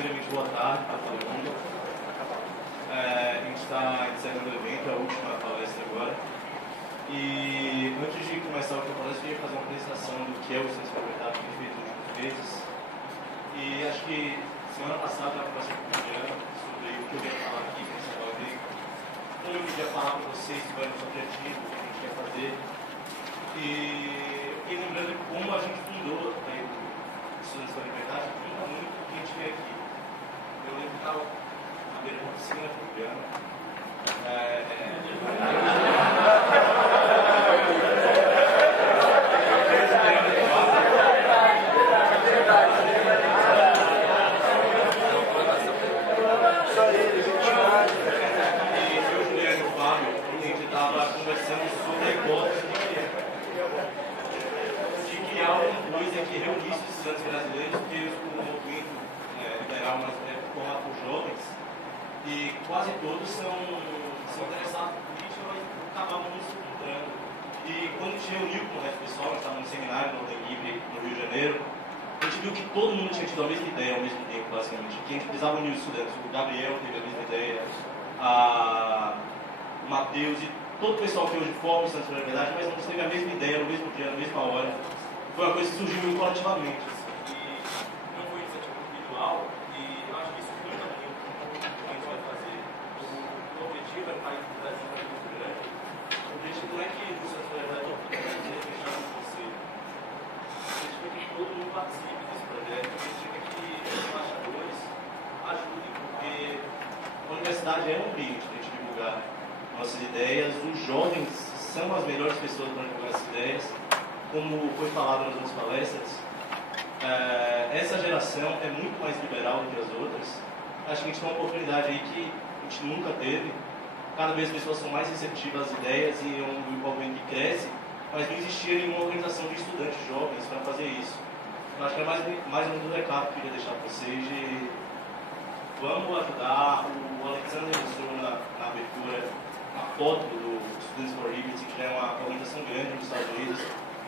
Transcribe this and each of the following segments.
primeiramente, boa tarde para todo mundo. A gente está encerrando o evento, a última palestra agora. E antes de começar a palestra, eu queria fazer uma apresentação do que é o Estudantes para a Liberdade que a gente fez nos últimos meses. E acho que semana passada eu conversei com o Juliano sobre o que eu ia falar aqui, que esse evento. Como eu queria falar para vocês sobre o nosso objetivo, o que a gente quer fazer. E fiquei lembrando como a gente fundou o Estudantes para a Liberdade, funda muito o que a gente vê aqui. Eu lembro que estava na beira da piscina, com o Juliano. Que reunisse os estudantes brasileiros, que o movimento liberal mais formado por jovens, e quase todos são interessados em política, mas acabavam nos encontrando. E quando a gente reuniu com o resto do pessoal, a gente estava no seminário no Equipe, no Rio de Janeiro, a gente viu que todo mundo tinha tido a mesma ideia ao mesmo tempo, basicamente, que a gente precisava unir os estudantes. O Gabriel teve a mesma ideia, o Matheus e todo o pessoal que hoje forma o Estudantes para a Liberdade, mas não teve a mesma ideia, no mesmo dia, na mesma hora. Foi uma coisa que surgiu muito coletivamente. E não foi iniciativa individual, e eu acho que isso muda muito o que a gente vai fazer. O objetivo é um país do Brasil muito grande. O objetivo não é que o Estudantes para a Liberdade seja fechado com você. O objetivo é que todo mundo participe desse projeto. O objetivo é que os embaixadores ajudem, porque a universidade é um ambiente para a gente divulgar nossas ideias. Os jovens são as melhores pessoas para divulgar essas ideias. Como foi falado nas outras palestras, essa geração é muito mais liberal do que as outras. Acho que a gente tem uma oportunidade aí que a gente nunca teve. Cada vez as pessoas são mais receptivas às ideias e é um envolvimento que cresce, mas não existia nenhuma organização de estudantes jovens para fazer isso. Eu acho que é mais ou menos um recado que eu queria deixar para vocês de vamos ajudar. O Alexander mostrou na abertura a foto do Students for Liberty, que é uma organização grande nos Estados Unidos.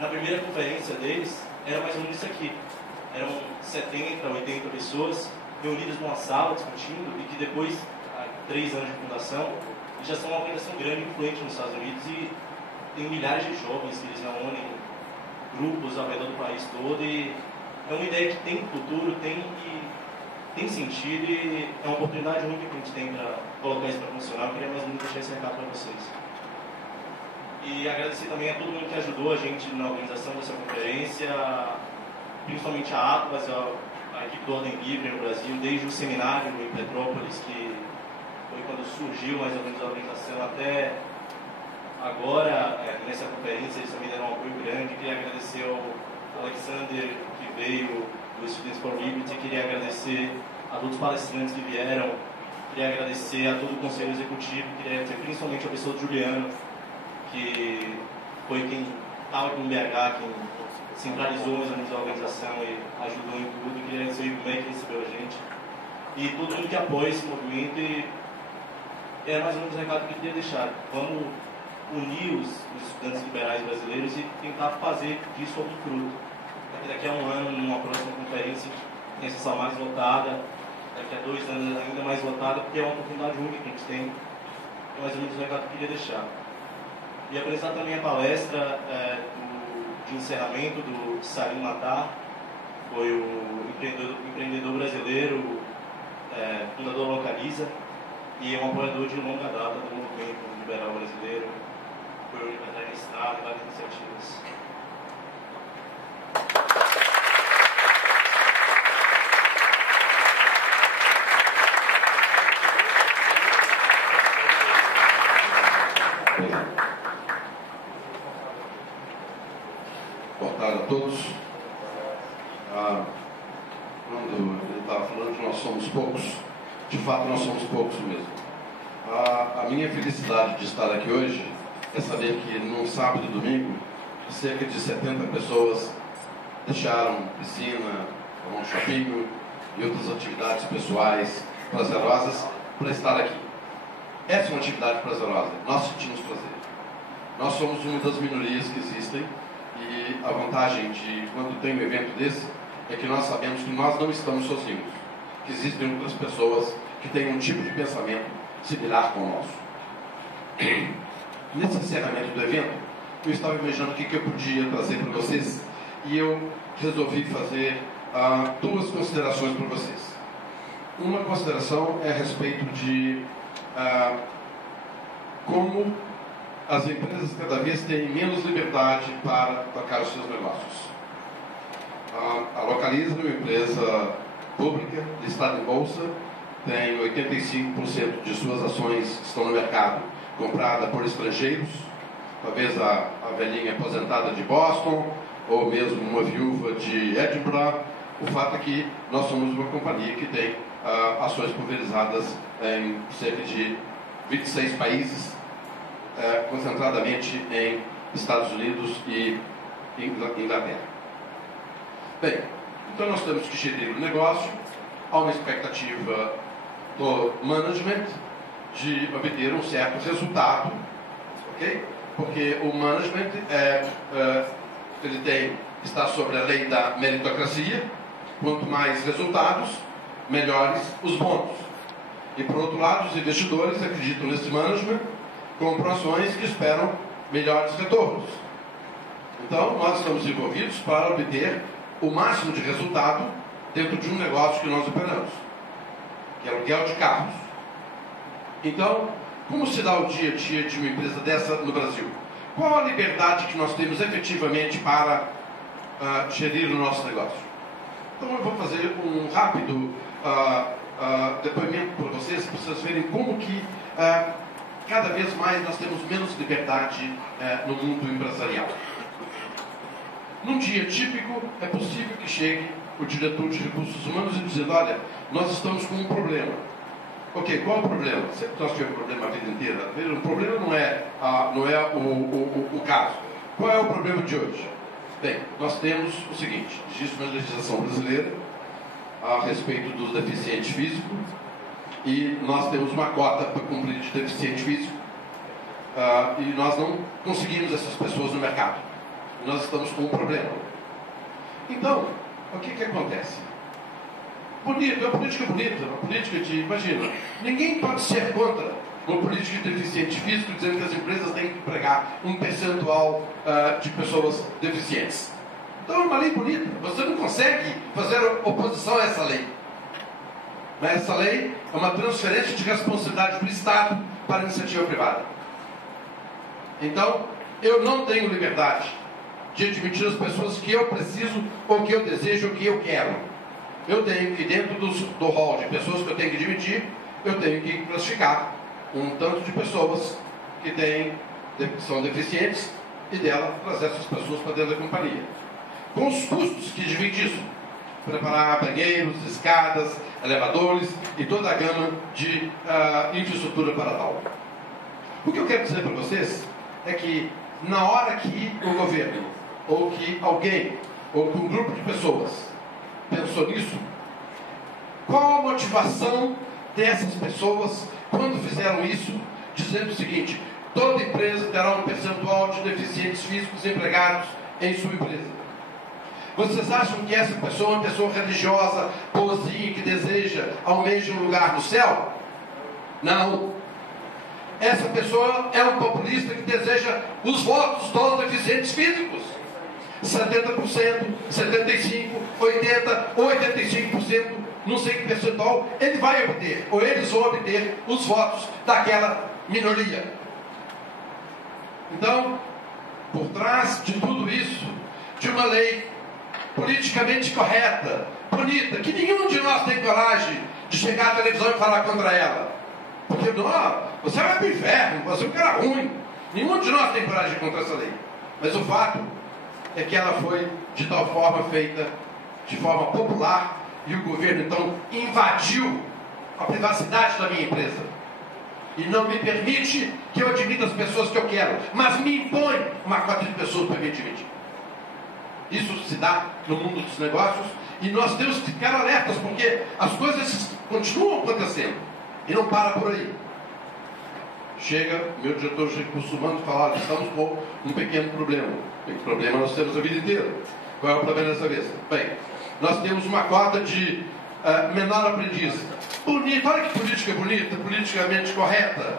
Na primeira conferência deles, era mais ou menos isso aqui. Eram 70, 80 pessoas reunidas numa sala discutindo e que depois, há 3 anos de fundação, já são uma organização grande, influente nos Estados Unidos e tem milhares de jovens que eles reúnem, grupos ao redor do país todo e é uma ideia que tem futuro, tem sentido e é uma oportunidade única que a gente tem para colocar isso para funcionar. Eu queria mais ou menos deixar esse recado para vocês. E agradecer também a todo mundo que ajudou a gente na organização dessa conferência, principalmente a Atlas, a equipe do Ordem Livre no Brasil, desde o seminário em Petrópolis, que foi quando surgiu mais ou menos a organização, até agora, nessa conferência, eles também deram um apoio grande. Queria agradecer ao Alexander, que veio do Students for Liberty, queria agradecer a todos os palestrantes que vieram, queria agradecer a todo o conselho executivo, queria agradecer principalmente a pessoa do Juliano, que foi quem estava com o BH, quem centralizou mais ou menos a organização e ajudou em tudo. Queria dizer como é que recebeu a gente. E todo mundo que apoia esse movimento. E é mais ou menos o recado que eu queria deixar. Vamos unir os estudantes liberais brasileiros e tentar fazer disso algum fruto. Daqui a 1 ano, numa próxima conferência, tem a sessão mais lotada. Daqui a 2 anos, ainda mais lotada, porque é uma oportunidade única que a gente tem. É mais ou menos o recado que eu queria deixar. E apresentar também a palestra de encerramento do Salim Matar, foi o empreendedor brasileiro, fundador da Localiza, e é um apoiador de longa data do movimento liberal brasileiro, foi o Libertário na Estrada e várias iniciativas. Boa tarde a todos. Quando ele estava falando que nós somos poucos, de fato nós somos poucos mesmo. A minha felicidade de estar aqui hoje é saber que num sábado e domingo, cerca de 70 pessoas deixaram piscina, um shopping e outras atividades pessoais prazerosas para estar aqui. Essa é uma atividade prazerosa, nós sentimos prazer. Nós somos uma das minorias que existem e a vantagem de quando tem um evento desse é que nós sabemos que nós não estamos sozinhos. que existem outras pessoas que têm um tipo de pensamento similar com o nosso. Nesse encerramento do evento, eu estava imaginando o que eu podia trazer para vocês e eu resolvi fazer duas considerações para vocês. Uma consideração é a respeito de como as empresas cada vez têm menos liberdade para tocar os seus negócios. A Localiza, uma empresa pública, listada em bolsa, tem 85% de suas ações que estão no mercado comprada por estrangeiros, talvez a velhinha aposentada de Boston, ou mesmo uma viúva de Edinburgh. O fato é que nós somos uma companhia que tem ações pulverizadas em cerca de 26 países, concentradamente em Estados Unidos e Inglaterra. Bem, então nós temos que gerir o negócio. Há uma expectativa do management de obter um certo resultado, ok? Porque o management está sobre a lei da meritocracia. Quanto mais resultados, melhores os bônus. E por outro lado, os investidores acreditam nesse management, compram ações que esperam melhores retornos. Então, nós estamos envolvidos para obter o máximo de resultado dentro de um negócio que nós operamos, que é aluguel de carros. Então, como se dá o dia a dia de uma empresa dessa no Brasil? Qual a liberdade que nós temos efetivamente para gerir o nosso negócio? Então, eu vou fazer um rápido depoimento para vocês verem como que cada vez mais nós temos menos liberdade no mundo empresarial. Num dia típico, é possível que chegue o diretor de recursos humanos e dizendo: olha, nós estamos com um problema. Ok, qual é o problema? Sempre nós tivemos problema a vida inteira. O problema não é o caso. Qual é o problema de hoje? Bem, nós temos o seguinte: existe uma legislação brasileira a respeito dos deficientes físicos e nós temos uma cota para cumprir de deficiente físico e nós não conseguimos essas pessoas no mercado. Nós estamos com um problema. Então, o que acontece? Bonito, é uma política bonita, uma política de, imagina, ninguém pode ser contra uma política de deficiente físico dizendo que as empresas têm que empregar um percentual de pessoas deficientes. Então é uma lei bonita, você não consegue fazer oposição a essa lei. Mas essa lei é uma transferência de responsabilidade do Estado para a iniciativa privada. Então, eu não tenho liberdade de admitir as pessoas que eu preciso, ou que eu desejo, ou que eu quero. Eu tenho que, dentro do hall de pessoas que eu tenho que admitir, eu tenho que classificar um tanto de pessoas que são deficientes e dela trazer essas pessoas para dentro da companhia. Com os custos que divide isso. Preparar banheiros, escadas, elevadores e toda a gama de infraestrutura para tal. O que eu quero dizer para vocês é que na hora que o governo, ou que alguém, ou que um grupo de pessoas pensou nisso, qual a motivação dessas pessoas quando fizeram isso, dizendo o seguinte: toda empresa terá um percentual de deficientes físicos empregados em sua empresa? Vocês acham que essa pessoa é uma pessoa religiosa, boazinha, que almeja um lugar no céu? Não. Essa pessoa é um populista que deseja os votos dos deficientes físicos. 70%, 75%, 80% ou 85%, não sei que percentual, ele vai obter, ou eles vão obter os votos daquela minoria. Então, por trás de tudo isso, de uma lei politicamente correta, bonita, que nenhum de nós tem coragem de chegar à televisão e falar contra ela. Porque não, você vai para o inferno, você é um cara ruim. Nenhum de nós tem coragem contra essa lei. Mas o fato é que ela foi de tal forma feita, de forma popular, e o governo então invadiu a privacidade da minha empresa. E não me permite que eu admita as pessoas que eu quero, mas me impõe uma cota de pessoas para me admitir. Isso se dá no mundo dos negócios e nós temos que ficar alertas, porque as coisas continuam acontecendo e não para por aí. Chega meu diretor de recursos humanos e fala: estamos com um pequeno problema. O problema nós temos a vida inteira. Qual é o problema dessa vez? Bem, nós temos uma cota de menor aprendiz. Bonito, olha que política bonita, politicamente correta.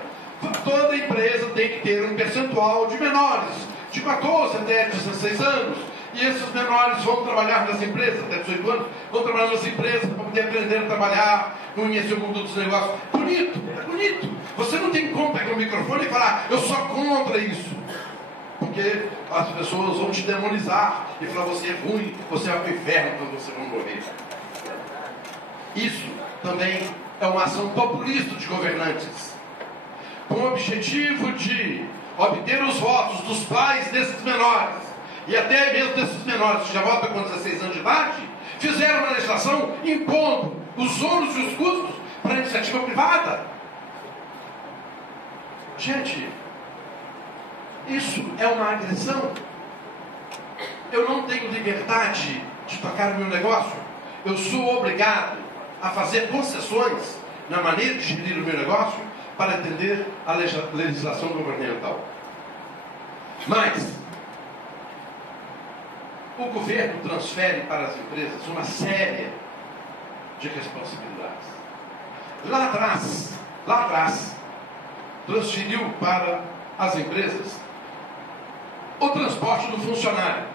Toda empresa tem que ter um percentual de menores, de 14 até 16 anos. E esses menores vão trabalhar nas empresas, até 18 anos, vão trabalhar nas empresas para poder aprender a trabalhar, conhecer o mundo dos negócios. Bonito, é bonito. Você não tem como pegar o microfone e falar, eu sou contra isso. Porque as pessoas vão te demonizar e falar, você é ruim, você vai para o inferno quando você não morrer. Isso também é uma ação populista de governantes, com o objetivo de obter os votos dos pais desses menores, e até mesmo desses menores que já votam com 16 anos de idade, fizeram uma legislação impondo os ônus e os custos para a iniciativa privada. Gente, isso é uma agressão. Eu não tenho liberdade de tocar o meu negócio. Eu sou obrigado a fazer concessões na maneira de gerir o meu negócio para atender a legislação governamental. Mas o governo transfere para as empresas uma série de responsabilidades. Lá atrás, transferiu para as empresas o transporte do funcionário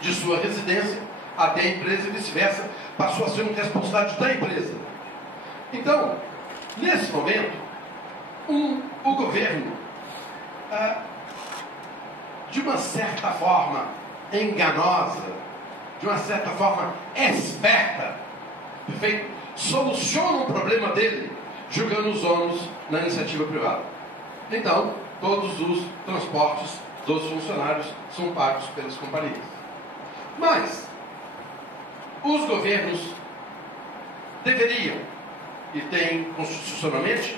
de sua residência até a empresa e vice-versa, passou a ser uma responsabilidade da empresa. Então, nesse momento, o governo, de uma certa forma enganosa, de uma certa forma esperta, perfeito? Soluciona o problema dele jogando os ônus na iniciativa privada. Então, todos os transportes dos funcionários são pagos pelas companhias. Mas os governos deveriam, e têm constitucionalmente,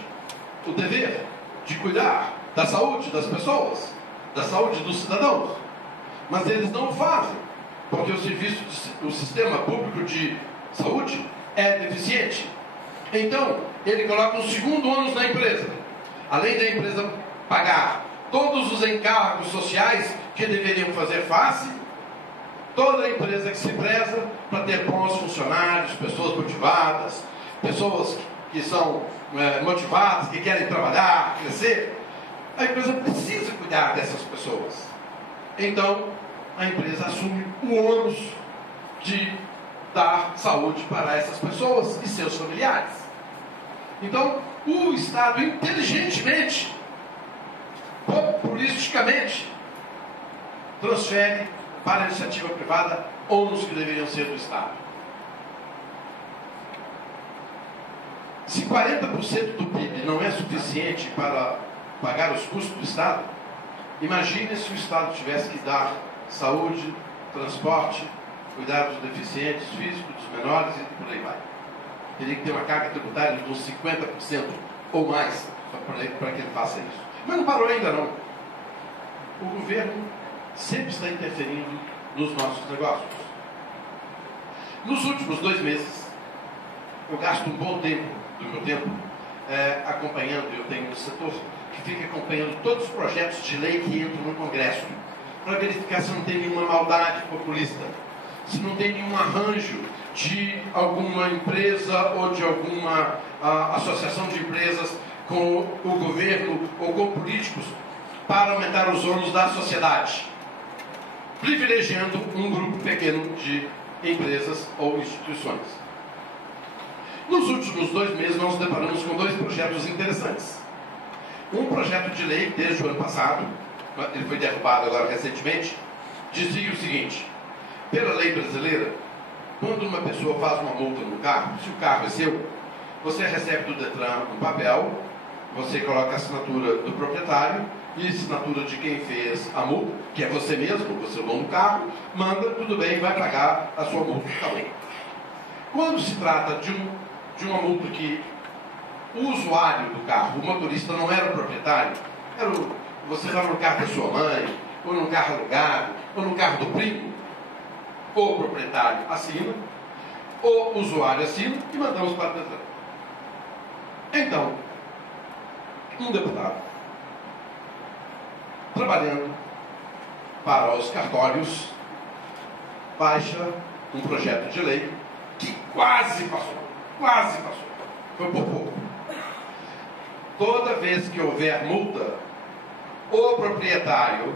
o dever de cuidar da saúde das pessoas, da saúde dos cidadãos. Mas eles não o fazem, porque o sistema público de saúde é deficiente. Então, ele coloca um segundo ônus na empresa. Além da empresa pagar todos os encargos sociais que deveriam fazer face, toda empresa que se preza para ter bons funcionários, pessoas motivadas, pessoas que são motivadas, que querem trabalhar, crescer, a empresa precisa cuidar dessas pessoas. Então, a empresa assume o ônus de dar saúde para essas pessoas e seus familiares. Então, o Estado, inteligentemente, populisticamente, transfere para a iniciativa privada ônus que deveriam ser do Estado. Se 40% do PIB não é suficiente para pagar os custos do Estado, imagine se o Estado tivesse que dar saúde, transporte, cuidar dos deficientes físicos, dos menores e por aí vai. Teria que ter uma carga tributária de uns 50% ou mais para que ele faça isso. Mas não parou ainda não. O governo sempre está interferindo nos nossos negócios. Nos últimos 2 meses, eu gasto um bom tempo do meu tempo acompanhando, eu tenho um setor que fica acompanhando todos os projetos de lei que entram no Congresso, para verificar se não tem nenhuma maldade populista, se não tem nenhum arranjo de alguma empresa ou de alguma associação de empresas com o governo ou com políticos para aumentar os ônus da sociedade, privilegiando um grupo pequeno de empresas ou instituições. Nos últimos 2 meses nós nos deparamos com 2 projetos interessantes. Um projeto de lei, desde o ano passado, ele foi derrubado agora recentemente, dizia o seguinte: pela lei brasileira, quando uma pessoa faz uma multa no carro, se o carro é seu, você recebe do Detran um papel, você coloca a assinatura do proprietário e a assinatura de quem fez a multa, que é você mesmo, você é o dono do carro, manda, tudo bem, vai pagar a sua multa também. Quando se trata de uma multa que o usuário do carro, o motorista, não era o proprietário, você estava no carro da sua mãe, ou num carro alugado, ou no carro do primo, o proprietário assina, o usuário assina e mandamos para o Detran. Então, um deputado, trabalhando para os cartórios, baixa um projeto de lei que Quase passou. Quase passou. Foi por pouco. Toda vez que houver multa, o proprietário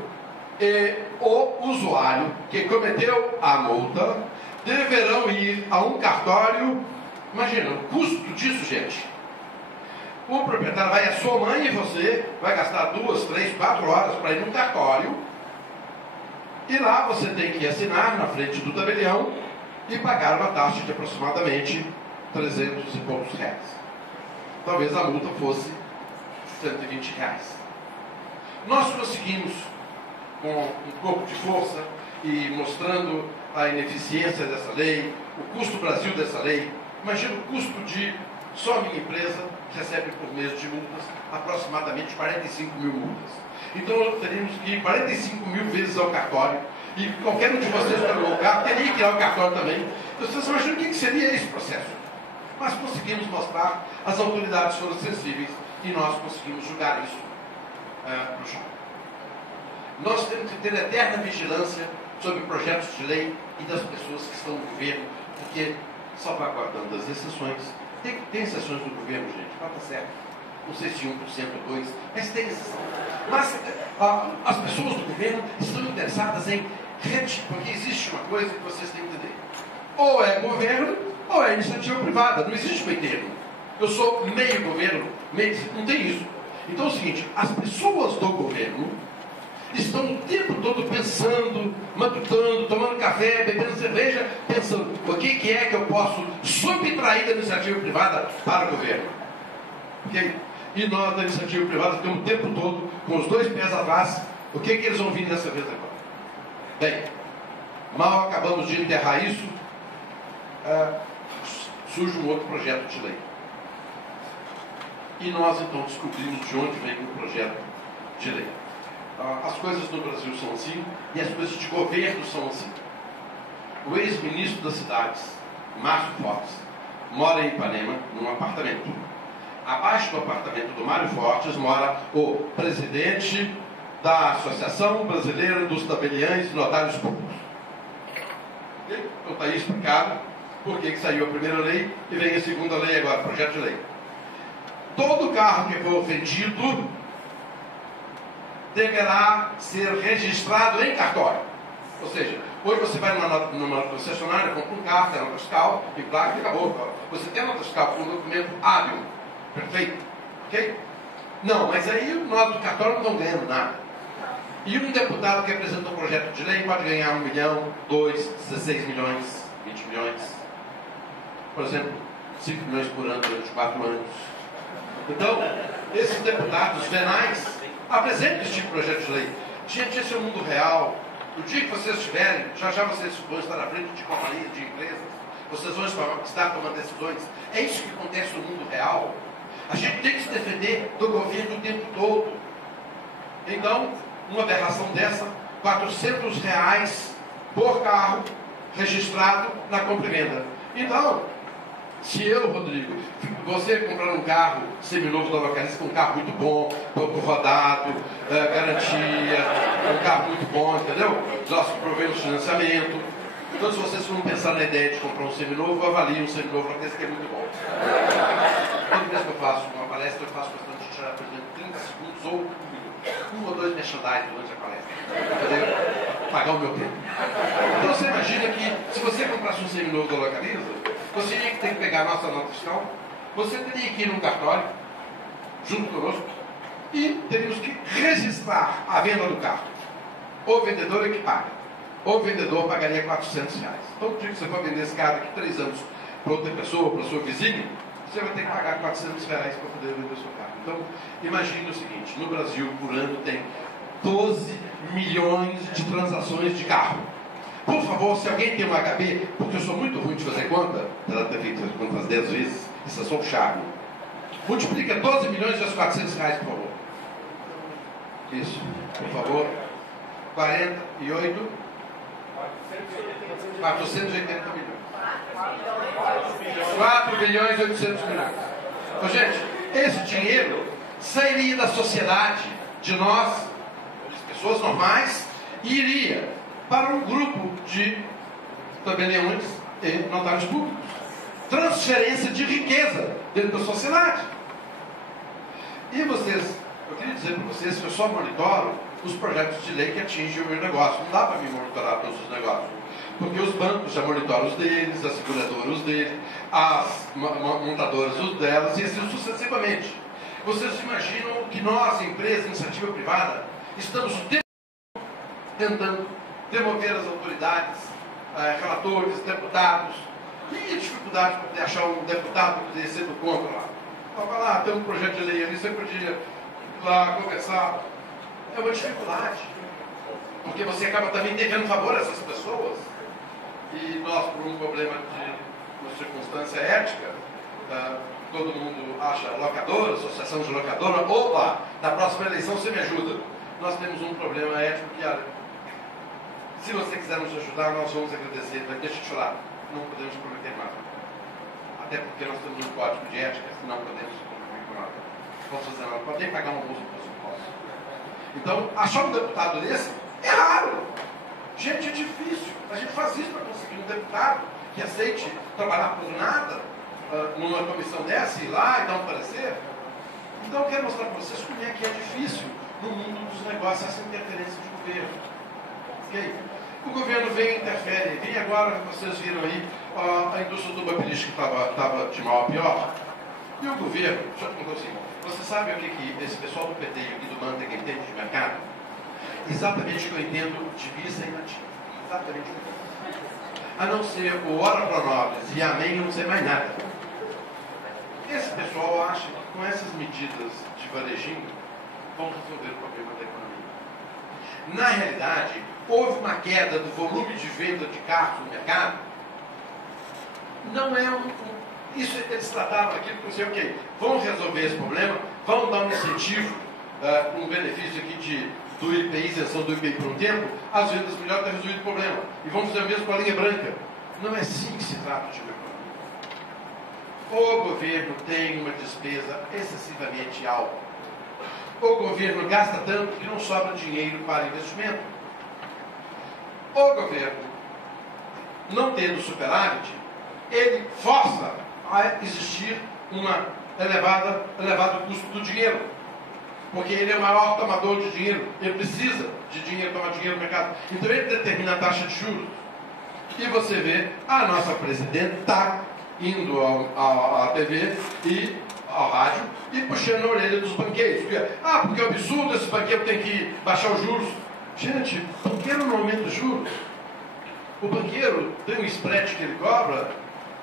e o usuário que cometeu a multa deverão ir a um cartório. Imagina, o custo disso, gente. O proprietário vai, a sua mãe e você vai gastar 2, 3, 4 horas para ir num cartório. E lá você tem que assinar na frente do tabelião e pagar uma taxa de aproximadamente 300 e poucos reais. Talvez a multa fosse 120 reais. Nós conseguimos, com um pouco de força e mostrando a ineficiência dessa lei, o custo Brasil dessa lei. Imagina o custo de só a minha empresa recebe por mês de multas aproximadamente 45 mil multas. Então teríamos que ir 45 mil vezes ao cartório e qualquer um de vocês que pegou o carro teria que ir ao cartório também. Então vocês imaginam o que seria esse processo? Mas conseguimos mostrar, as autoridades foram sensíveis e nós conseguimos julgar isso no chão. Nós temos que ter eterna vigilância sobre projetos de lei e das pessoas que estão no governo, porque, salvaguardando as exceções, tem exceções do governo, gente, está certo. Não sei se 1% ou 2%, mas tem exceção. Mas as pessoas do governo estão interessadas em porque existe uma coisa que vocês têm que entender. Ou é governo, ou é iniciativa privada. Não existe meio termo. Eu sou meio governo, não tem isso. Então é o seguinte, as pessoas do governo estão o tempo todo pensando, matutando, tomando café, bebendo cerveja, pensando o que é que eu posso subtrair da iniciativa privada para o governo. Okay? E nós da iniciativa privada ficamos o tempo todo com os 2 pés atrás. O que eles vão vir dessa vez agora? Bem, mal acabamos de enterrar isso, surge um outro projeto de lei. E nós então descobrimos de onde vem o projeto de lei. As coisas no Brasil são assim e as coisas de governo são assim. O ex-ministro das cidades, Márcio Fortes, mora em Ipanema, num apartamento. Abaixo do apartamento do Mário Fortes mora o presidente da Associação Brasileira dos Tabeliães e Notários Públicos. Então está aí explicado por que saiu a primeira lei e vem a segunda lei agora, projeto de lei. Todo carro que for vendido deverá ser registrado em cartório. Ou seja, hoje você vai numa concessionária, compra um carro, tem nota fiscal, e placa e acabou. Você tem nota fiscal com um documento hábil. Perfeito? Ok? Não, mas aí nós do cartório não estão ganhando nada. E um deputado que apresenta um projeto de lei pode ganhar 1 milhão, 2, 16 milhões, 20 milhões. Por exemplo, 5 milhões por ano durante 4 anos. Então, esses deputados venais apresentem esse tipo de projeto de lei. Gente, esse é o mundo real. O dia que vocês estiverem, já vocês vão estar à frente de companhias, de empresas. Vocês vão estar tomando decisões. É isso que acontece no mundo real. A gente tem que se defender do governo o tempo todo. Então, uma aberração dessa, 400 reais por carro registrado na compra e venda. Então, se eu, Rodrigo, você comprar um carro seminovo da Localiza, um carro muito bom, pouco rodado, garantia, um carro muito bom, entendeu? Nós provemos financiamento. Então, se vocês vão pensar na ideia de comprar um seminovo, avaliem um seminovo Localiza, que é muito bom. Toda vez que eu faço uma palestra, eu faço questão de tirar, por exemplo, 30 segundos ou 1 ou 2 merchandising durante a palestra, para poder pagar o meu tempo. Então você imagina que se você comprasse um seminovo da Localiza, você ia ter que pegar a nossa nota fiscal, você teria que ir num cartório, junto conosco, e teríamos que registrar a venda do carro. O vendedor é que paga. O vendedor pagaria 400 reais. Todo dia que você for vender esse carro daqui 3 anos para outra pessoa, para o seu vizinho, você vai ter que pagar 400 reais para poder vender o seu carro. Então, imagine o seguinte, no Brasil, por ano, tem 12 milhões de transações de carro. Por favor, se alguém tem um HB, porque eu sou muito ruim de fazer conta, ela ter feito as contas 10 vezes, isso é só um charme. Multiplica 12 milhões vezes 400 reais, por favor. Isso, por favor. 48, 480 milhões. 4 bilhões e 800 milhões. Então, gente, esse dinheiro sairia da sociedade, de nós, das pessoas normais, e iria para um grupo de tabeliões e notários públicos. transferência de riqueza dentro da sociedade. E vocês, eu queria dizer para vocês que eu só monitoro os projetos de lei que atingem o meu negócio. Não dá para me monitorar todos os negócios. Porque os bancos já monitoram os deles, as seguradoras os deles, as montadoras os delas, e assim sucessivamente. Vocês imaginam que nós, empresa, iniciativa privada, estamos o tempo tentando demover as autoridades, relatores, deputados, e a dificuldade para poder achar um deputado para poder ser do contra lá. Vai lá, tem um projeto de lei ali, você podia ir lá conversar. É uma dificuldade, porque você acaba também devendo favor a essas pessoas, e nós, por um problema de uma circunstância ética, todo mundo acha locadora, associação de locadora, opa, na próxima eleição você me ajuda. Nós temos um problema ético que, se você quiser nos ajudar, nós vamos agradecer, mas deixa eu te falar, não podemos prometer nada. Até porque nós temos um código de ética, não podemos prometer nada. Posso fazer nada, pode nem pagar um almoço, posso. Então, achar um deputado desse é raro. Gente, é difícil. A gente faz isso para conseguir um deputado que aceite trabalhar por nada numa comissão dessa, ir lá e dar um parecer. Então, eu quero mostrar para vocês como é que é difícil no mundo dos negócios essa interferência de governo. Okay? O governo vem e interfere. Vem agora, vocês viram aí, a indústria automobilística estava de mal a pior. E o governo, deixa eu te contar assim, você sabe o que esse pessoal do PT e do Manteiga entende de mercado? Exatamente o que eu entendo de vista e nativa. Exatamente o que eu entendo. A não ser o Ora Pro Nobis e Amém, não sei mais nada. Esse pessoal acha que com essas medidas de varejinho vão resolver o problema da economia. Na realidade, houve uma queda do volume de venda de carros no mercado. Não é isso, eles trataram aquilo como assim, ok, vamos resolver esse problema, vamos dar um incentivo, um benefício aqui do IPI, isenção do IPI por um tempo, às vezes melhor ter resolvido o problema. E vamos fazer o mesmo com a linha branca. Não é assim que se trata de uma economia. O governo tem uma despesa excessivamente alta. O governo gasta tanto que não sobra dinheiro para investimento. O governo, não tendo superávit, ele força a existir elevado custo do dinheiro. Porque ele é o maior tomador de dinheiro. Ele precisa de dinheiro, tomar dinheiro no mercado. Então ele determina a taxa de juros. E você vê, a nossa presidente está indo à TV e ao rádio e puxando a orelha dos banqueiros. Porque é um absurdo, esse banqueiro tem que baixar os juros. Gente, o banqueiro não aumenta os juros. O banqueiro tem um spread que ele cobra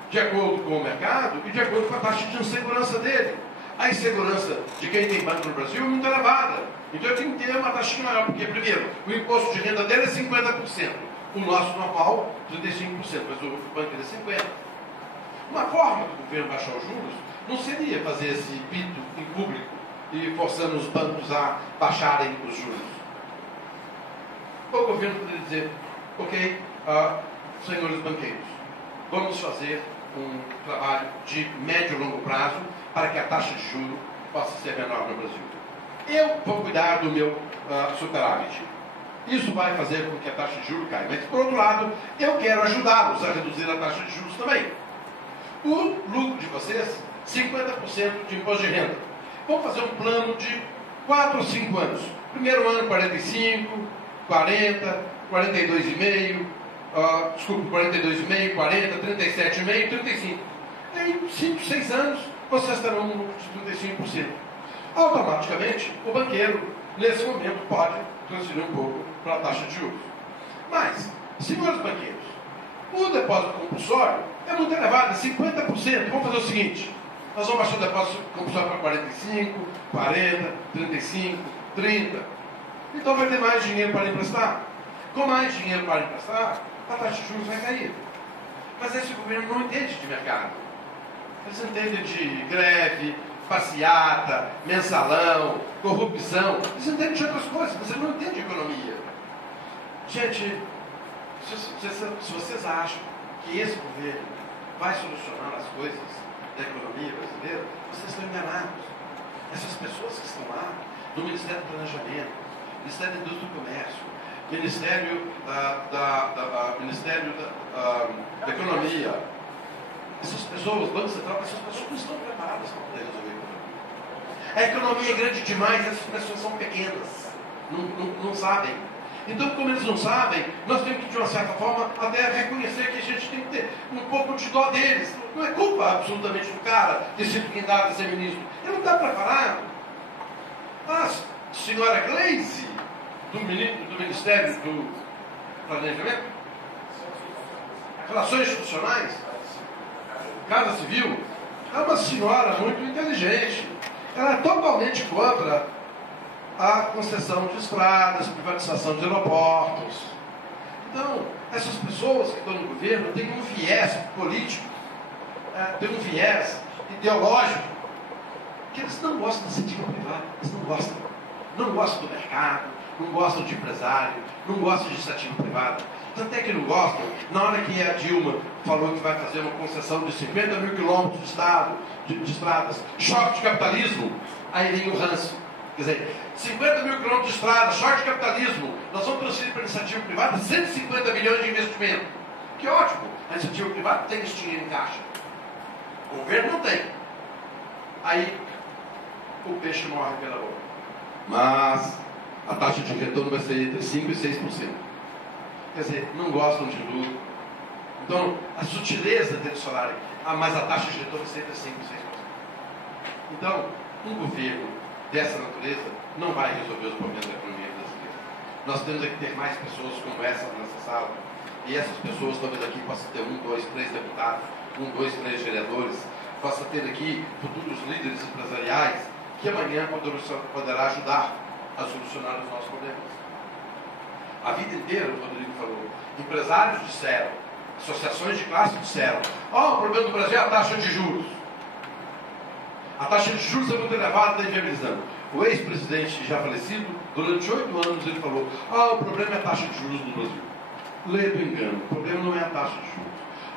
de acordo com o mercado e de acordo com a taxa de insegurança dele. A insegurança de quem tem banco no Brasil é muito elevada. Então eu tenho que ter uma taxa maior, porque, primeiro, o imposto de renda dele é 50%. O nosso normal, 35%, mas o banco é 50%. Uma forma do governo baixar os juros não seria fazer esse pito em público e forçando os bancos a baixarem os juros. O governo poderia dizer, ok, senhores banqueiros, vamos fazer um trabalho de médio e longo prazo para que a taxa de juros possa ser menor no Brasil. Eu vou cuidar do meu superávit. Isso vai fazer com que a taxa de juros caia. Mas, por outro lado, eu quero ajudá-los a reduzir a taxa de juros também. O lucro de vocês, 50% de imposto de renda. Vamos fazer um plano de 4 ou 5 anos. Primeiro ano, 45, 40, 42,5, 42,5, 40, 37,5, 35. Em 5, 6 anos, vocês terão um lucro de 35%. Automaticamente, o banqueiro, nesse momento, pode transferir um pouco para a taxa de juros. Mas, senhores banqueiros, o depósito compulsório é muito elevado, é 50%. Vamos fazer o seguinte, nós vamos baixar o depósito compulsório para 45, 40, 35, 30. Então vai ter mais dinheiro para emprestar. Com mais dinheiro para emprestar, a taxa de juros vai cair. Mas esse governo não entende de mercado. Eles entendem de greve, passeata, mensalão, corrupção. Eles entendem de outras coisas, mas eles não entendem de economia. Gente, se vocês acham que esse governo vai solucionar as coisas da economia brasileira, vocês estão enganados. Essas pessoas que estão lá, no Ministério do Planejamento, Ministério da Indústria e Comércio, Ministério da Economia, Essas pessoas, Banco Central, essas pessoas não estão preparadas para poder resolver a economia é grande demais, essas pessoas são pequenas, não sabem. Então, como eles não sabem, nós temos que, de uma certa forma, até reconhecer que a gente tem que ter um pouco de dó deles. Não é culpa absolutamente do cara de ser blindado, de ser ministro. Ele não está preparado. A senhora Gleisi, do Ministério do Planejamento, Relações Institucionais, Casa Civil, é uma senhora muito inteligente. Ela é totalmente contra a concessão de estradas, privatização de aeroportos. Então, essas pessoas que estão no governo têm um viés político, têm um viés ideológico, que eles não gostam da iniciativa privada, eles não gostam. Não gostam do mercado, não gostam de empresário, não gostam de iniciativa privada. Tanto é que não gostam, na hora que a Dilma falou que vai fazer uma concessão de 50 mil quilômetros de estradas, choque de capitalismo, aí vem o ranço. Quer dizer, 50 mil quilômetros de estrada, choque de capitalismo, nós vamos transferir para a iniciativa privada 150 milhões de investimento. Que ótimo, a iniciativa privada tem esse dinheiro em caixa. O governo não tem. Aí o peixe morre pela boca. Mas a taxa de retorno vai ser entre 5% e 6%. Quer dizer, não gostam de lucro. Então, a sutileza dele salário, mas a taxa de retorno vai ser entre 5% e 6%. Então, um governo dessa natureza não vai resolver os problemas da economia brasileira. Nós temos que ter mais pessoas como essa nessa sala. E essas pessoas, talvez aqui, possam ter 1, 2, 3 deputados, 1, 2, 3 vereadores, possa ter aqui futuros líderes empresariais que amanhã poderá ajudar a solucionar os nossos problemas. A vida inteira, o Rodrigo falou, empresários disseram, associações de classe disseram, o problema do Brasil é a taxa de juros. A taxa de juros é muito elevada, está inviabilizando. O ex-presidente já falecido, durante 8 anos, ele falou, o problema é a taxa de juros no Brasil. Leia do engano, o problema não é a taxa de juros.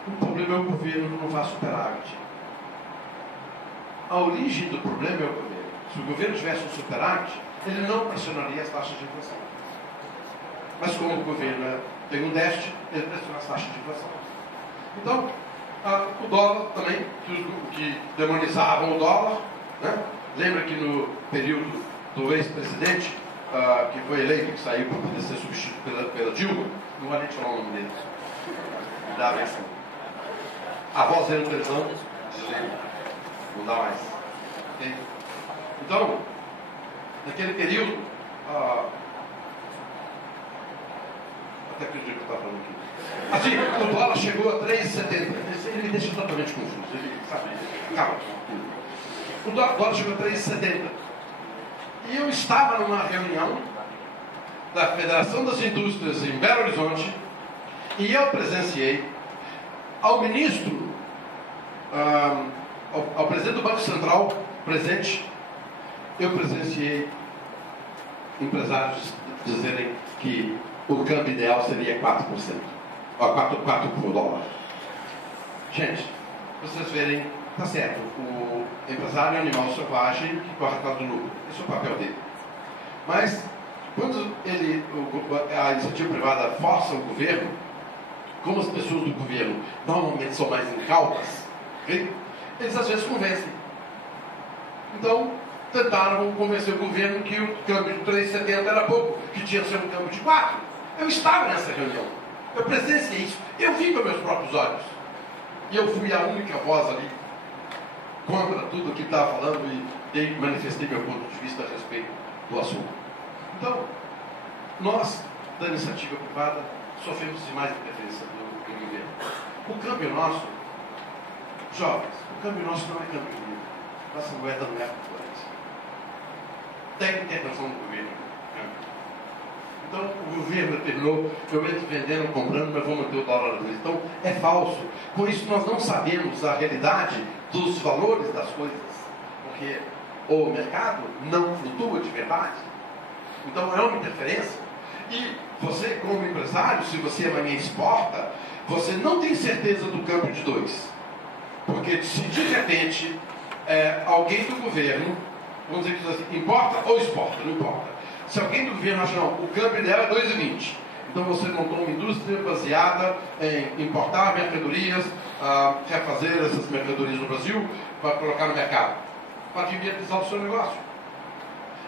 O problema é o governo que não faz superávit. A origem do problema é o governo. Se o governo tivesse um superávit, ele não pressionaria as taxas de inflação. Mas como o governo tem um déficit, ele pressiona as taxas de inflação. Então, o dólar também, que demonizavam o dólar, né? Lembra que no período do ex-presidente, que foi eleito, que saiu para poder ser substituído pela Dilma, não vou nem falar o nome dele. Dá bem assim. A voz dele no televisão, não dá mais. Okay? Então, naquele período, até que o dia que eu estava falando aqui. Assim, o dólar chegou a 3,70. Ele me deixa totalmente confuso. Ele, sabe, calma. O dólar chegou a 3,70. E eu estava numa reunião da Federação das Indústrias em Belo Horizonte e eu presenciei ao ministro, ao presidente do Banco Central presente, eu presenciei empresários dizerem que o câmbio ideal seria 4%. 4 por dólar. Gente, vocês verem, tá certo, o empresário é um animal selvagem que corre atrás do lucro. Esse é o papel dele. Mas, quando a iniciativa privada força o governo, como as pessoas do governo normalmente são mais incautas, okay? Eles às vezes convencem. Então, tentaram convencer o governo que o câmbio de 3,70 era pouco, que tinha que ser um câmbio de 4. Eu estava nessa reunião. Eu presenciei isso. Eu vi com meus próprios olhos. E eu fui a única voz ali contra tudo o que estava falando e manifestei meu ponto de vista a respeito do assunto. Então, nós, da iniciativa privada, sofremos mais interferência do governo. O câmbio nosso, jovens, o câmbio nosso não é câmbio livre. Nossa moeda não é a concorrência. Tem intervenção do governo. Então, o governo terminou, eu entro vendendo, comprando, mas vou manter o dólar. Então, é falso. Por isso, nós não sabemos a realidade dos valores das coisas. Porque o mercado não flutua de verdade. Então, é uma interferência. E você, como empresário, se você amanhã exporta, você não tem certeza do câmbio de 2. Porque, se de repente, alguém do governo, vamos dizer que assim, importa ou exporta, não importa. Se alguém do governo acha, não, o câmbio ideal é 2,20. Então você montou uma indústria baseada em importar mercadorias refazer essas mercadorias no Brasil para colocar no mercado? Para viabilizar o seu negócio.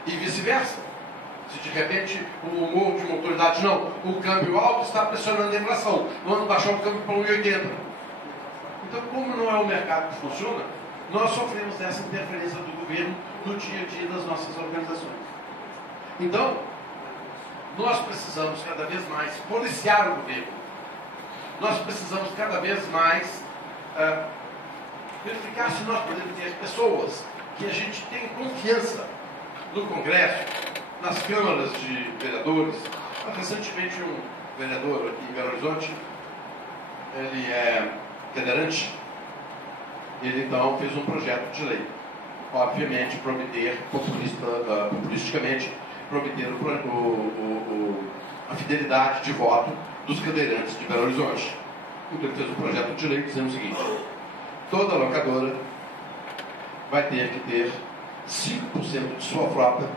E vice-versa. Se de repente o humor de uma autoridade, não, o câmbio alto está pressionando a inflação, vamos baixar o câmbio para 1,80. Então, como não é o mercado que funciona, nós sofremos essa interferência do governo no dia a dia das nossas organizações. Então, nós precisamos cada vez mais policiar o governo. Nós precisamos cada vez mais verificar se nós podemos ter pessoas que a gente tem confiança no Congresso, nas câmaras de vereadores. Recentemente um vereador aqui em Belo Horizonte, ele é cadeirante, ele então fez um projeto de lei, obviamente para obter, populisticamente, para obter a fidelidade de voto dos cadeirantes de Belo Horizonte. Então ele fez um projeto de lei dizendo o seguinte: toda locadora vai ter que ter 5% de sua frota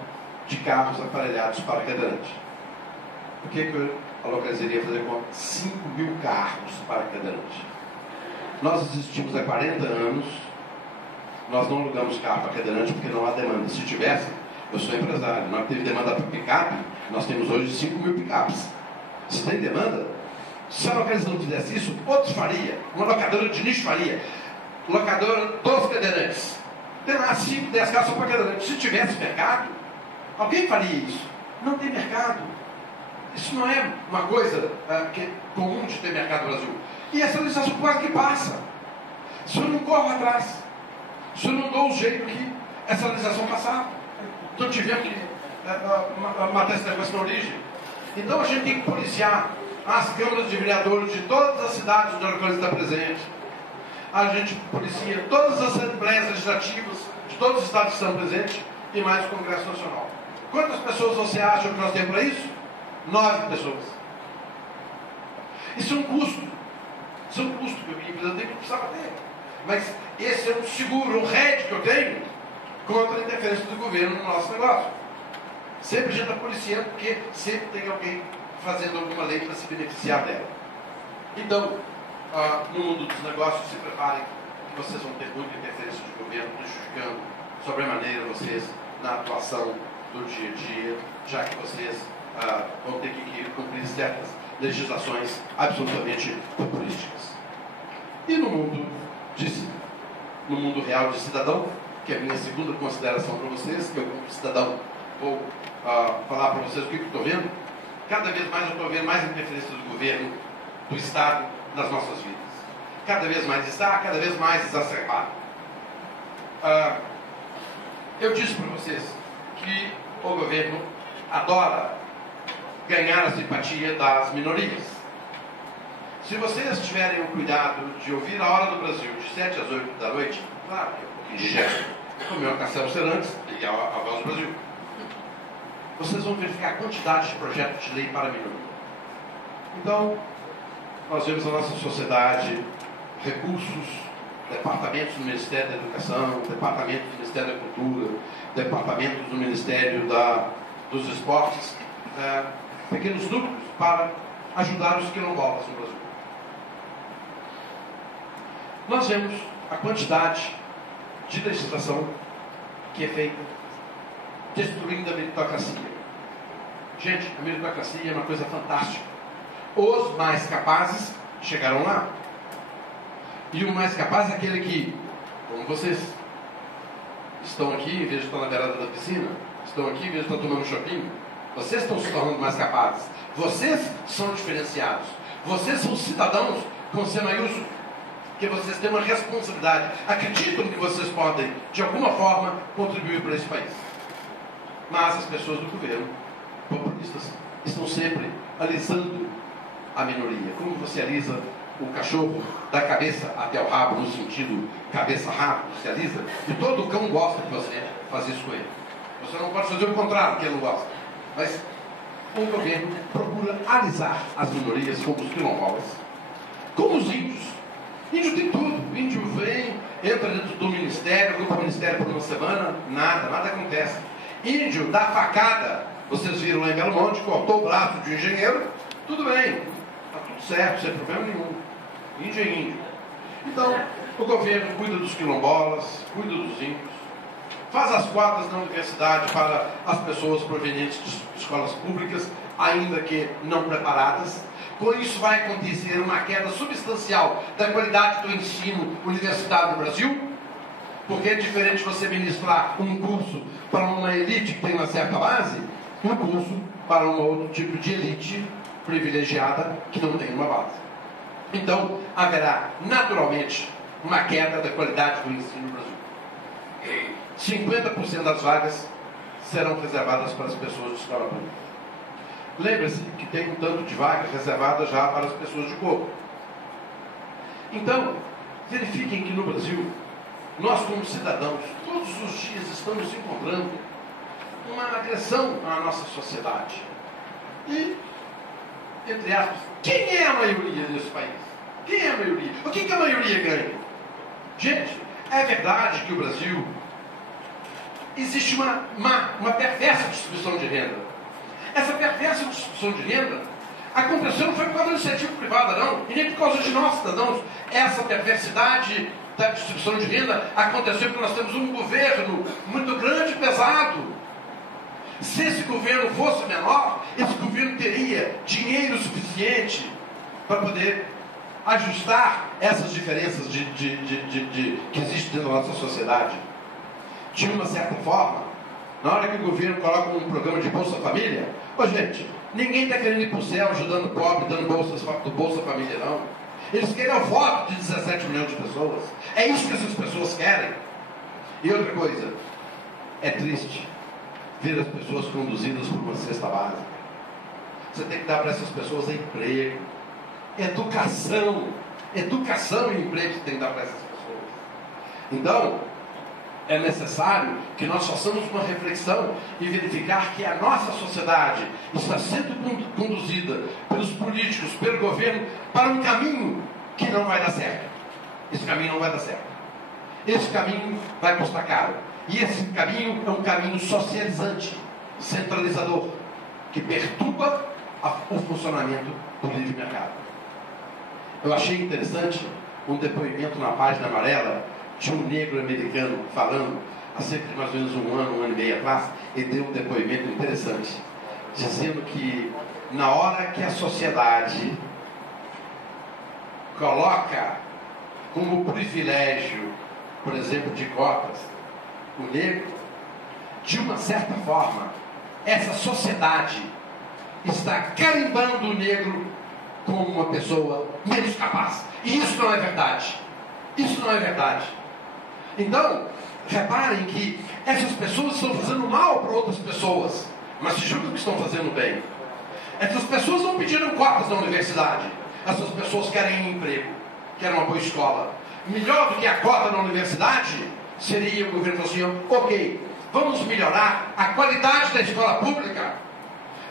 de carros aparelhados para cadeirante. O que a locadora iria fazer com 5.000 carros para cadeirante? Nós existimos há 40 anos, nós não alugamos carro para cadeirante porque não há demanda. Se tivesse, eu sou empresário, nós teve demanda para picape, nós temos hoje 5.000 picapes. Se tem demanda, se a locadora não fizesse isso, outros faria, uma locadora de nicho faria, locadora dos cadeirantes. Tem lá 5, 10 carros só para cadeirante. Se tivesse mercado, alguém faria isso. Não tem mercado. Isso não é uma coisa que é comum de ter mercado no Brasil. E essa legislação quase que passa. O senhor não corre atrás. O senhor não dá o jeito que essa legislação passar. Então tivemos que matar esse negócio na origem. Então a gente tem que policiar as câmaras de vereadores de todas as cidades onde a localidade está presente. A gente policia todas as assembleias legislativas de todos os estados que estão presentes e mais o Congresso Nacional. Quantas pessoas você acha que nós temos para isso? 9 pessoas. Isso é um custo. Isso é um custo que a empresa tem que precisava ter. Mas esse é um seguro, um rede que eu tenho contra a interferência do governo no nosso negócio. Sempre a gente está policiando porque sempre tem alguém fazendo alguma lei para se beneficiar dela. Então, no mundo dos negócios, se preparem que vocês vão ter muita interferência do governo prejudicando sobremaneira vocês na atuação do dia a dia, já que vocês vão ter que cumprir certas legislações absolutamente populísticas. E no mundo real de cidadão, que é a minha segunda consideração para vocês, que eu como cidadão vou falar para vocês o que eu estou vendo. Cada vez mais eu estou vendo mais interferência do governo, do Estado, nas nossas vidas. Cada vez mais está, cada vez mais exacerbado. Eu disse para vocês que o governo adora ganhar a simpatia das minorias. Se vocês tiverem o cuidado de ouvir a Hora do Brasil de 7 às 8 da noite, claro que é um pouquinho de gesto, comer um Castelo Cerantes e a Voz do Brasil, vocês vão verificar a quantidade de projetos de lei para a minoria. Então, nós vemos na nossa sociedade recursos, departamentos do Ministério da Educação, departamentos do Ministério da Cultura, departamentos do Ministério dos Esportes, pequenos núcleos para ajudar os quilombolas no Brasil. Nós vemos a quantidade de legislação que é feita destruindo a meritocracia. Gente, a meritocracia é uma coisa fantástica. Os mais capazes chegaram lá. E o mais capaz é aquele que, como vocês, estão aqui em vez de estar na beirada da piscina, estão aqui em vez de estar tomando shopping. Vocês estão se tornando mais capazes. Vocês são diferenciados. Vocês são cidadãos com C maiúsculo. Que vocês têm uma responsabilidade. Acreditam que vocês podem, de alguma forma, contribuir para esse país. Mas as pessoas do governo, populistas, estão sempre alisando a minoria. Como você alisa o cachorro da cabeça até o rabo, no sentido cabeça-rabo, você alisa, e todo cão gosta de você fazer isso com ele. Você não pode fazer o contrário, que ele não gosta. Mas o governo procura alisar as minorias, como os quilombolas, como os índios. Índio tem tudo. Índio vem, entra dentro do ministério, ocupa o ministério por uma semana, nada acontece. Índio dá facada, vocês viram lá em Belo Monte, cortou o braço de um engenheiro, tudo bem, está tudo certo, sem problema nenhum. Índio é índio. Então, o governo cuida dos quilombolas, cuida dos índios, faz as quadras na universidade para as pessoas provenientes de escolas públicas, ainda que não preparadas. Com isso vai acontecer uma queda substancial da qualidade do ensino universitário no Brasil, porque é diferente você ministrar um curso para uma elite que tem uma certa base, e um curso para um outro tipo de elite privilegiada que não tem uma base. Então, haverá naturalmente uma queda da qualidade do ensino no Brasil. 50% das vagas serão reservadas para as pessoas de escola pública. Lembre-se que tem um tanto de vagas reservadas já para as pessoas de cor. Então, verifiquem que no Brasil, nós como cidadãos, todos os dias estamos encontrando uma agressão à nossa sociedade. E, entre aspas, quem é a maioria desse país? Quem é a maioria? O que a maioria ganha? Gente, é verdade que o Brasil existe uma perversa distribuição de renda. Essa perversa distribuição de renda aconteceu não foi por causa da iniciativa privada, não, e nem por causa de nós, cidadãos. Essa perversidade da distribuição de renda aconteceu porque nós temos um governo muito grande e pesado. Se esse governo fosse menor, esse governo teria dinheiro suficiente para poder ajustar essas diferenças que existem na nossa sociedade. De uma certa forma, na hora que o governo coloca um programa de Bolsa Família, gente, ninguém está querendo ir para o céu ajudando o pobre, dando Bolsa Família, não. Eles querem o voto de 17 milhões de pessoas. É isso que essas pessoas querem. E outra coisa, é triste ver as pessoas conduzidas por uma cesta básica. Você tem que dar para essas pessoas emprego, educação e emprego você tem que dar para essas pessoas. Então, é necessário que nós façamos uma reflexão e verificar que a nossa sociedade está sendo conduzida pelos políticos, pelo governo, para um caminho que não vai dar certo. Esse caminho não vai dar certo. Esse caminho vai custar caro. E esse caminho é um caminho socializante, centralizador, que perturba o funcionamento do livre mercado. Eu achei interessante um depoimento na página amarela de um negro americano falando, há cerca de mais ou menos um ano e meio atrás, ele deu um depoimento interessante, dizendo que na hora que a sociedade coloca como privilégio, por exemplo, de cotas, o negro, de uma certa forma, essa sociedade está carimbando o negro como uma pessoa menos capaz. E isso não é verdade. Isso não é verdade. Então, reparem que essas pessoas estão fazendo mal para outras pessoas, mas se julgam que estão fazendo bem. Essas pessoas não pediram cotas na universidade. Essas pessoas querem emprego, querem uma boa escola. Melhor do que a cota na universidade seria o governo falar assim, ok, vamos melhorar a qualidade da escola pública,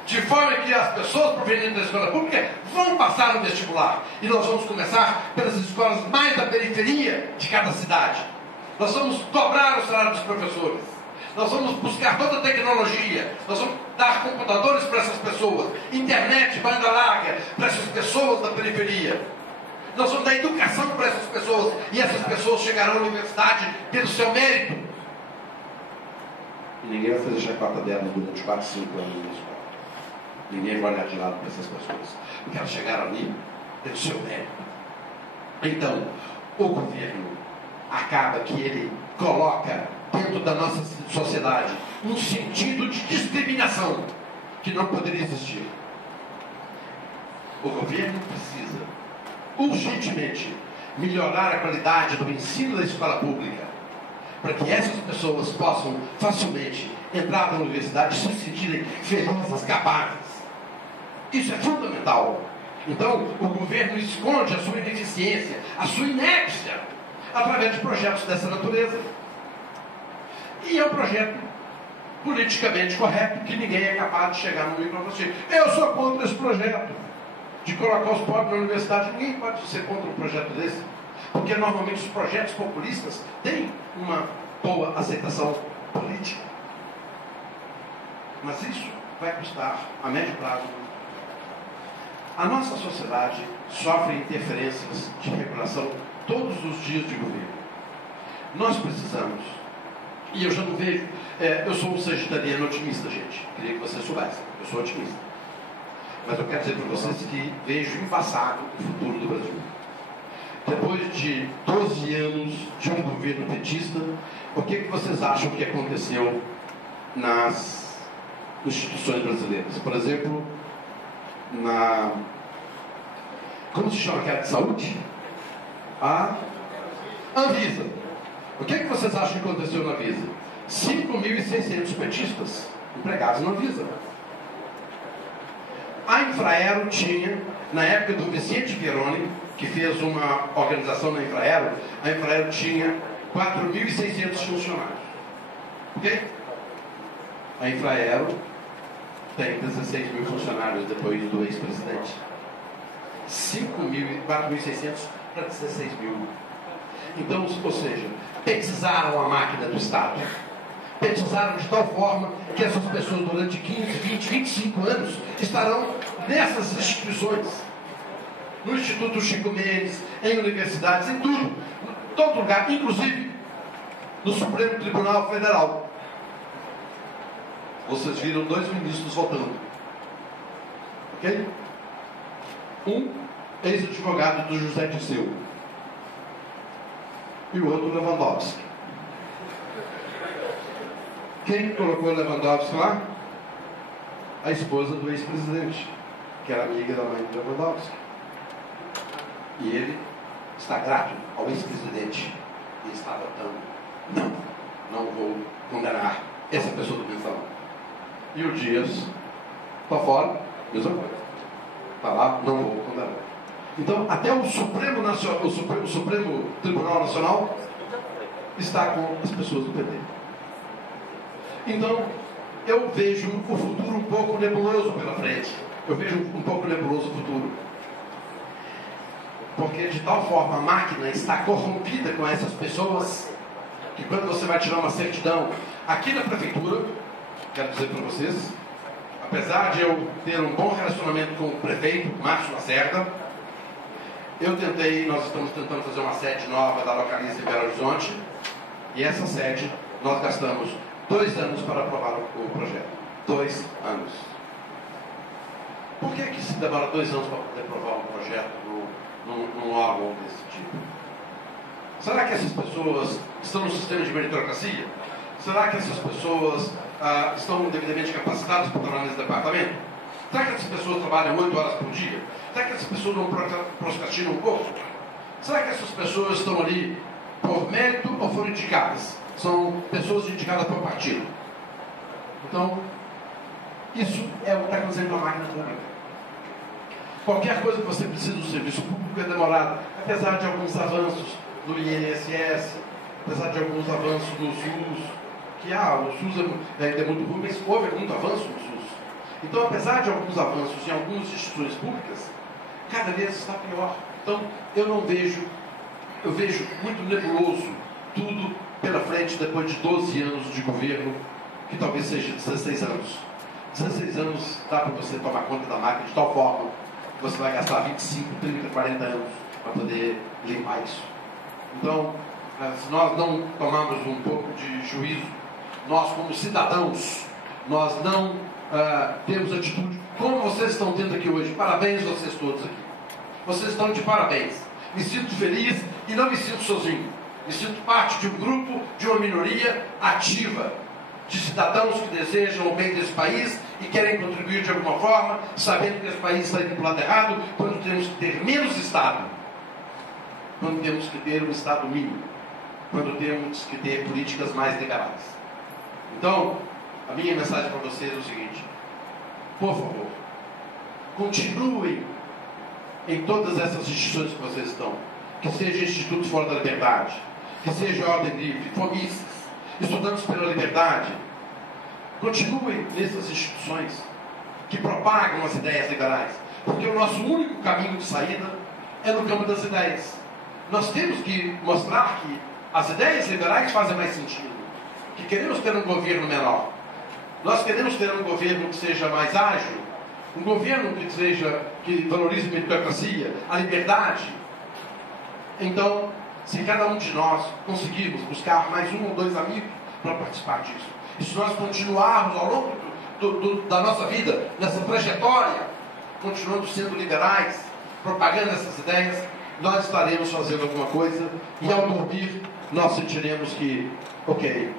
de forma que as pessoas provenientes da escola pública vão passar no vestibular. E nós vamos começar pelas escolas mais da periferia de cada cidade. Nós vamos dobrar o salário dos professores. Nós vamos buscar toda a tecnologia. Nós vamos dar computadores para essas pessoas, internet, banda larga para essas pessoas da periferia. Nós vamos dar educação para essas pessoas. E essas pessoas chegarão à universidade pelo seu mérito. E ninguém vai fazer chacota dela durante 4, 5 anos na escola. Ninguém vai olhar de lado para essas pessoas. Porque elas chegaram ali pelo seu mérito. Então, o governo acaba que ele coloca dentro da nossa sociedade um sentido de discriminação que não poderia existir. O governo precisa urgentemente melhorar a qualidade do ensino da escola pública para que essas pessoas possam facilmente entrar na universidade e se sentirem felizes, capazes. Isso é fundamental. Então, o governo esconde a sua ineficiência, a sua inépcia, através de projetos dessa natureza. E é um projeto politicamente correto que ninguém é capaz de chegar no microfone e dizer, eu sou contra esse projeto de colocar os pobres na universidade. Ninguém pode ser contra um projeto desse, porque normalmente os projetos populistas têm uma boa aceitação política. Mas isso vai custar a médio prazo. A nossa sociedade sofre interferências de regulação todos os dias de governo. Nós precisamos, e eu já não vejo, eu sou um sagitariano otimista, gente, queria que vocês soubessem, eu sou otimista. Mas eu quero dizer para vocês que vejo embaçado o futuro do Brasil. Depois de 12 anos de um governo petista, o que vocês acham que aconteceu nas instituições brasileiras? Por exemplo, como se chama aquela de saúde? A Anvisa. O que vocês acham que aconteceu na Anvisa? 5.600 petistas empregados na Anvisa. A Infraero tinha, na época do Vicente Pieroni, que fez uma organização na Infraero, a Infraero tinha 4.600 funcionários. Ok? A Infraero tem 16 mil funcionários depois do ex-presidente. 4.600 para 16 mil. Então, ou seja, petizaram a máquina do Estado. Petizaram de tal forma que essas pessoas durante 15, 20, 25 anos estarão nessas instituições. No Instituto Chico Mendes, em universidades, em tudo. Em todo lugar, inclusive no Supremo Tribunal Federal. Vocês viram 2 ministros votando. Ok? Um ex-advogado do José Dirceu. E o outro Lewandowski. Quem colocou Lewandowski lá? A esposa do ex-presidente, que era amiga da mãe de Lewandowski. E ele está grato ao ex-presidente e está votando. Não vou condenar essa pessoa do pensão. E o Dias está fora, mesma coisa. Está lá, não vou condenar. Então, até o Supremo Tribunal Nacional está com as pessoas do PT. Então, eu vejo o futuro um pouco nebuloso pela frente. Eu vejo um pouco nebuloso o futuro. Porque de tal forma a máquina está corrompida com essas pessoas, que quando você vai tirar uma certidão aqui na prefeitura, quero dizer para vocês, apesar de eu ter um bom relacionamento com o prefeito, Márcio Lacerda, nós estamos tentando fazer uma sede nova da Localiza em Belo Horizonte, e essa sede nós gastamos 2 anos para aprovar o projeto. 2 anos. Por que se demora 2 anos para poder aprovar um projeto num órgão desse tipo? Será que essas pessoas estão no sistema de meritocracia? Será que essas pessoas estão devidamente capacitadas para trabalhar nesse departamento? Será que essas pessoas trabalham 8 horas por dia? Será que essas pessoas não procrastinam um pouco? Será que essas pessoas estão ali por mérito ou foram indicadas? São pessoas indicadas por partido. Então, isso é o que está acontecendo com a máquina pública. Qualquer coisa que você precisa do serviço público é demorado, apesar de alguns avanços no INSS, apesar de alguns avanços no SUS, que o SUS ainda é muito ruim, mas houve muito avanço no SUS. Então, apesar de alguns avanços em algumas instituições públicas, cada vez está pior. Então, eu vejo muito nebuloso tudo pela frente depois de 12 anos de governo, que talvez seja 16 anos. 16 anos dá para você tomar conta da máquina de tal forma que você vai gastar 25, 30, 40 anos para poder limpar isso. Então, se nós não tomarmos um pouco de juízo, nós como cidadãos, nós não temos atitude, como vocês estão tendo aqui hoje. Parabéns vocês todos aqui. Vocês estão de parabéns. Me sinto feliz e não me sinto sozinho. Me sinto parte de um grupo, de uma minoria ativa, de cidadãos que desejam o bem desse país e querem contribuir de alguma forma, sabendo que esse país está indo para o lado errado, quando temos que ter menos Estado, quando temos que ter um Estado mínimo, quando temos que ter políticas mais liberais. Então, a minha mensagem para vocês é o seguinte: por favor, continuem em todas essas instituições que vocês estão, que seja Instituto Fora da Liberdade, que seja Ordem Livre, FOMICES, Estudantes pela Liberdade. Continuem nessas instituições que propagam as ideias liberais, porque o nosso único caminho de saída é no campo das ideias. Nós temos que mostrar que as ideias liberais fazem mais sentido, que queremos ter um governo menor. Nós queremos ter um governo que seja mais ágil, um governo que valorize a meritocracia, a liberdade. Então, se cada um de nós conseguirmos buscar mais um ou dois amigos para participar disso, e se nós continuarmos ao longo da nossa vida, nessa trajetória, continuando sendo liberais, propagando essas ideias, nós estaremos fazendo alguma coisa, e ao dormir, nós sentiremos que, ok,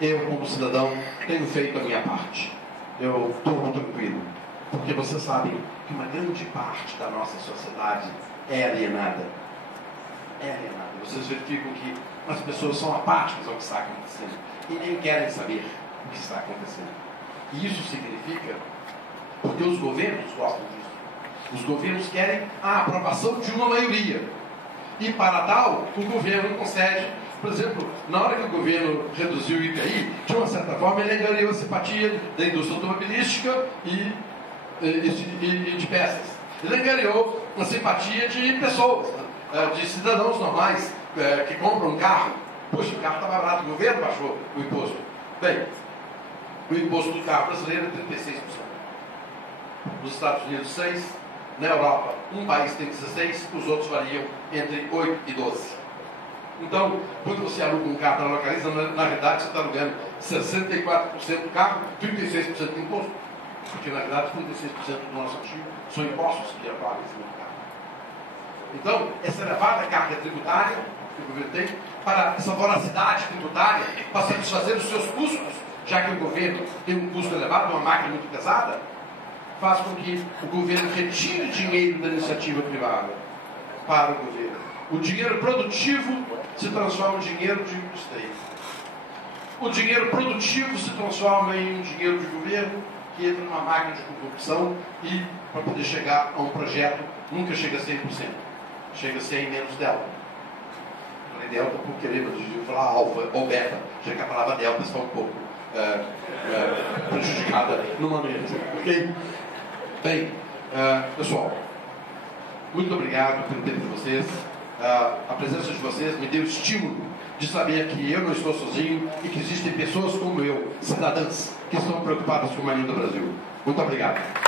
eu como cidadão tenho feito a minha parte. Eu durmo tranquilo, porque vocês sabem que uma grande parte da nossa sociedade é alienada. É alienada. Vocês verificam que as pessoas são apáticas ao que está acontecendo e nem querem saber o que está acontecendo. E isso significa, porque os governos gostam disso, os governos querem a aprovação de uma maioria. E para tal, o governo concede. Por exemplo, na hora que o governo reduziu o IPI, de uma certa forma ele ganhou a simpatia da indústria automobilística e de peças. Ele ganhou uma simpatia de pessoas, de cidadãos normais que compram um carro. Poxa, o carro estava barato, o governo baixou o imposto. Bem, o imposto do carro brasileiro é 36%. Nos Estados Unidos, 6%. Na Europa, um país tem 16%, os outros variam entre 8% e 12%. Então, quando você aluga um carro para localiza, na realidade você está alugando 64% do carro, 36% de imposto. Porque na verdade 36% do nosso ativo são impostos que apagam esse mercado. Então, essa elevada carga tributária que o governo tem, para essa voracidade tributária, para satisfazer os seus custos, já que o governo tem um custo elevado, uma máquina muito pesada, faz com que o governo retire dinheiro da iniciativa privada para o governo. O dinheiro produtivo se transforma em dinheiro de custeio. O dinheiro produtivo se transforma em um dinheiro de governo que entra numa máquina de corrupção e, para poder chegar a um projeto, nunca chega a 100%. Chega a 100 menos delta. Eu falei delta por querer, mas eu devia falar alfa ou beta, já que a palavra delta está um pouco prejudicada no momento. Ok? Bem, pessoal, muito obrigado pelo tempo de vocês. A presença de vocês me deu estímulo de saber que eu não estou sozinho e que existem pessoas como eu, cidadãs, que estão preocupadas com o Marinho do Brasil. Muito obrigado.